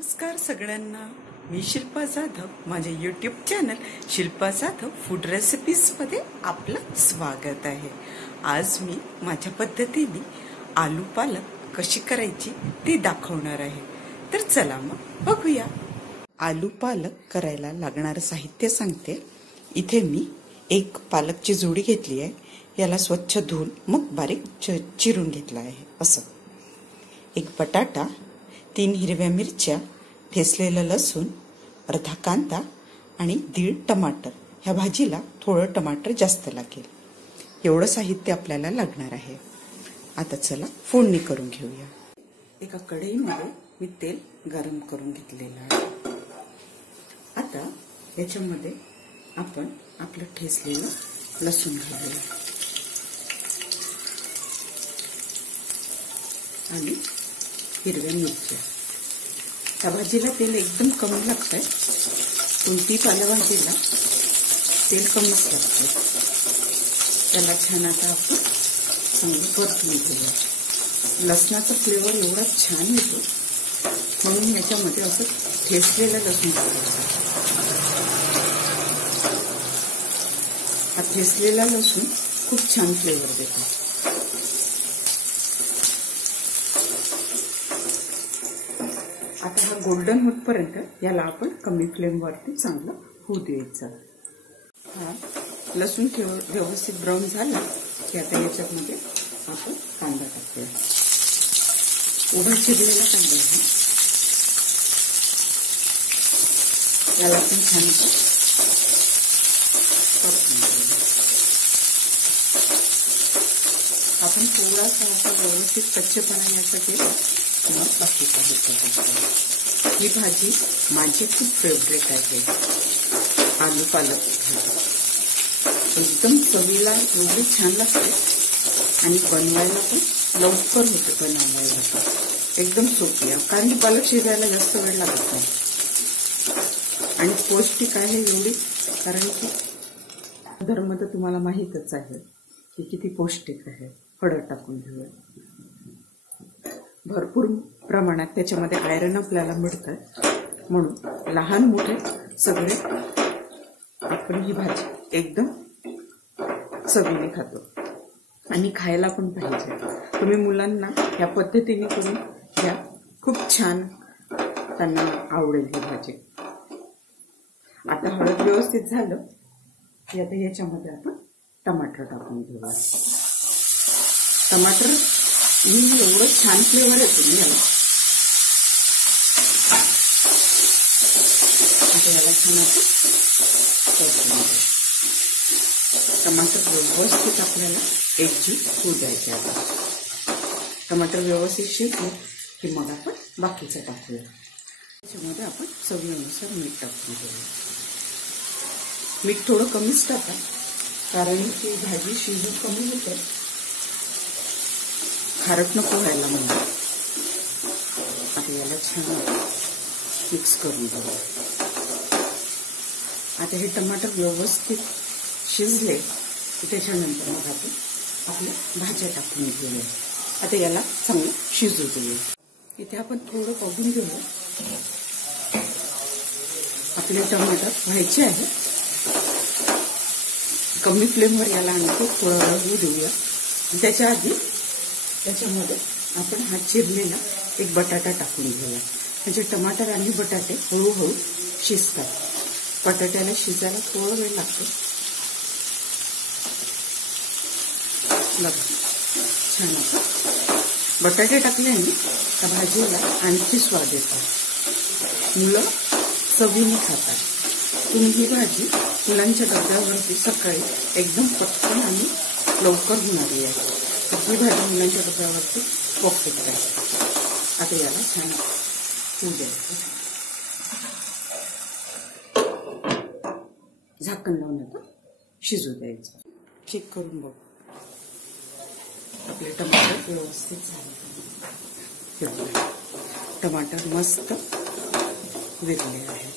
नमस्कार सगळ्यांना, मी शिल्पा जाधव. माझ्या YouTube channel Shilpa Jadhav food recipes मध्ये आपलं स्वागत आहे. आज मी माझ्या पद्धतीने आलू पालक कशी करायची ती दाखवणार आहे. तर चला मग बघूया. आलू पालक करायला लागणारं साहित्य सांगते. इथे मी एक पालकची जोडी घेतली आहे. याला स्वच्छ धुवून मग बारीक चिरून घेतला आहे. असं एक बटाटा, 3 हिरव्या मिरच्या, ठेचलेलं लसूण, अर्धा कांदा आणि 1.5 टमाटर. ह्या भाजीला थोडं टमाटर जास्त लागेल. एवढं साहित्य आपल्याला लागणार आहे. आता चला फोडणी करून घेऊया. एका कढईमध्ये मी तेल गरम करून घेतलेलं आहे. आता याच्यामध्ये आपण आपलं ठेचलेलं लसूण घालूया आणि हिरव्या मिरच्या. त्या भाजीला तेल एकदम कमी लागतंय. कोणती पालेभाजीला तेल कमीच लागतंय. त्याला छान आता आपण चांगलं परतून घेऊया. लसणाचा फ्लेवर एवढा छान येतो म्हणून याच्यामध्ये असं ठेचलेलं लसूण घालायचं. हा ठेचलेला लसूण खूप छान फ्लेवर देतो. आता हा गोल्डन होतपर्यंत याला आपण कमी फ्लेम वरती चांगलं होऊ द्यायचं. हा लसूण व्यवस्थित ब्राऊन झाला की आता याच्यामध्ये आपण कांदा टाकूया. उभा चिरलेला कांदा आहे. याला पण छान परतून घेऊया. आपण थोडासा असा व्यवस्थित कच्चेपणा यासाठी मग बाकी काही करायचं. ही भाजी माझी खूप फेवरेट आहे. आलू पालक एकदम चवीला एवढी छान लागते आणि बनवायला पण लवकर होते. बनवायला एकदम सोपी आहे कारण की पालक शिजायला जास्त वेळ लागत नाही आणि पौष्टिक आहे एवढी. कारण की धर्म तर तुम्हाला माहीतच आहे की किती पौष्टिक आहे. हळद टाकून घेऊया. भरपूर प्रमाणात त्याच्यामध्ये आयरन आपल्याला मिळतं म्हणून लहान मोठे सगळे आपण ही भाजी एकदम चवीने खातो आणि खायला पण पाहिजे. तुम्ही मुलांना या पद्धतीने करून द्या. खूप छान त्यांना आवडेल ही भाजी. आता हळद व्यवस्थित झालं की आता याच्यामध्ये आपण टमाटर टाकून घेऊया. टमाटर एवढं छान फ्लेवर येतो याला. आता याला छान आपण टमाटर व्यवस्थित आपल्याला एकजीव होऊ द्यायचे. आता टमाटर व्यवस्थित शिजले की मग आपण बाकीचं टाकूया. त्याच्यामध्ये आपण चवीनुसार मीठ टाकून घेऊया. मीठ थोडं कमीच टाका कारण की भाजी शिजून कमी होते. खारट नको व्हायला म्हणून. आता याला छान मिक्स करून घेऊ. आता हे टमाटर व्यवस्थित शिजले की त्याच्यानंतर मग आपण आपल्या भाज्या टाकून घेऊया. आता याला चांगलं शिजू देऊया. इथे आपण थोडं बघून घेऊया. आपले टमाटर व्हायचे आहे. कमी फ्लेमवर याला आणखी थोडं हळू देऊया. त्याच्या आधी त्याच्यामध्ये आपण हा चिरलेला एक बटाटा टाकून घेऊया. म्हणजे टमाटर आणि बटाटे हळूहळू शिजतात. बटाट्याला शिजायला थोडा वेळ लागतो. छान आता बटाटे टाकल्याने त्या भाजीला आणखी स्वाद येतो. मुलं चवीने खातात. तुम्ही ही भाजी मुलांच्या डब्यावरती सकाळी एकदम पटकन आणि लवकर होणारी आहे. ही भाजी मुलांच्या डब्यावरती परफेक्ट आहे. आता याला छान होऊ द्यायचं. झाकण लावून आता शिजू द्यायचं. चेक करून बघू. आपले टमाटर व्यवस्थित झाले. टमाटर मस्त विरले आहे.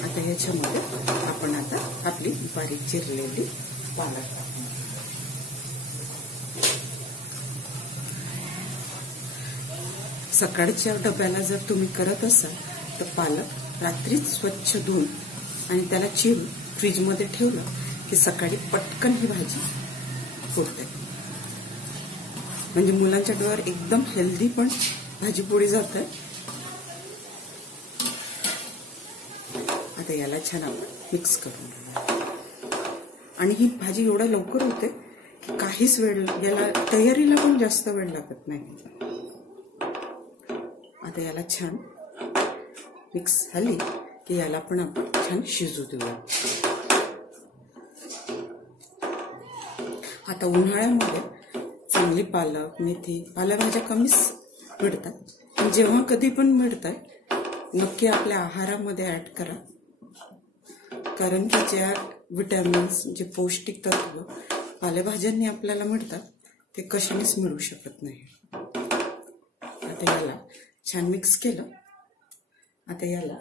आता ह्याच्यामध्ये आपण आता आपली बारीक चिरलेली पालक टाकून सकाळच्या डब्याला जर तुम्ही करत असाल तर पालक रात्रीच स्वच्छ धुवून आणि त्याला चिरून फ्रीजमध्ये ठेवलं की सकाळी पटकन ही भाजी होते. म्हणजे मुलांच्या डोळ्यावर एकदम हेल्दी पण भाजी पोळी जात आहे. आता याला छान आपण मिक्स करून घेऊया. आणि ही भाजी एवढ्या लवकर होते की काहीच वेळ, याला तयारीला पण जास्त वेळ लागत नाही. आता याला छान मिक्स झाली की याला पण आपण छान शिजू देऊया. आता उन्हाळ्यामध्ये चांगली पालक, मेथी, पालेभाज्या कमीच मिळतात, पण जेव्हा कधी पण मिळतात नक्की आपल्या आहारामध्ये ऍड करा. कारण की ज्या विटॅमिन्स, जे पौष्टिक तत्व पालेभाज्यांनी आपल्याला मिळतात ते कशानेच मिळू शकत नाही. आता याला छान मिक्स केलं. आता याला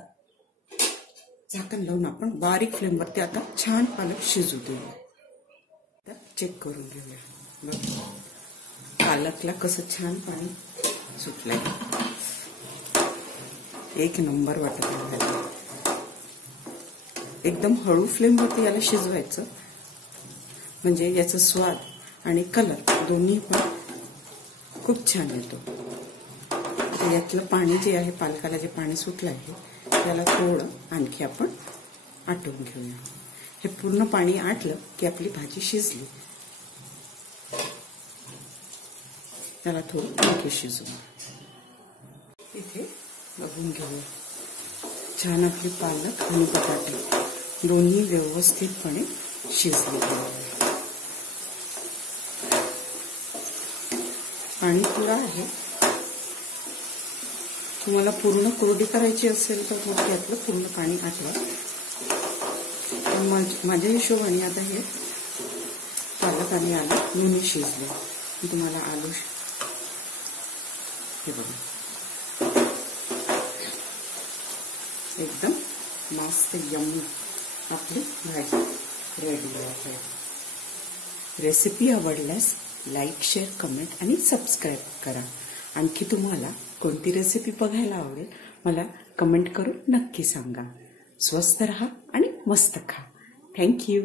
झाकण लावून आपण बारीक फ्लेमवरती आता छान पालक शिजू देऊया. तर चेक करून घेऊया. पालकला कसं छान पाणी सुटलंय. एक नंबर वाटत आहे. एकदम हळू फ्लेमवरती याला शिजवायचं, म्हणजे याचा स्वाद आणि कलर दोन्ही पण खूप छान येतो. आता यातलं पाणी जे आहे, पालकाला जे पाणी सुटलं आहे त्याला थोडं आणखी आपण आटवून घेऊया. हे पूर्ण पाणी आटलं की आपली भाजी शिजली. त्याला थोडं आणखी शिजवू. इथे बघून घेऊया. छान आपली पालक आणि बटाटे दोन्ही व्यवस्थितपणे शिजले. पाणी थोडं आहे. तुम्हाला पूर्ण कोरडी करायची असेल तर मग यातलं पूर्ण पाणी आटवा. माझ्या हिशोबाने आता हे पालक आणि आलू दोन्ही शिजले. मी तुम्हाला आलू हे बघा, एकदम मस्त यम्मी आपली भाजी रेडी आहे. रेसिपी आवडल्यास लाईक, शेअर, कमेंट आणि सबस्क्राईब करा. आणखी तुम्हाला कोणती रेसिपी बघायला आवडेल मला कमेंट करून नक्की सांगा. स्वस्थ रहा आणि मस्त खा. थँक्यू.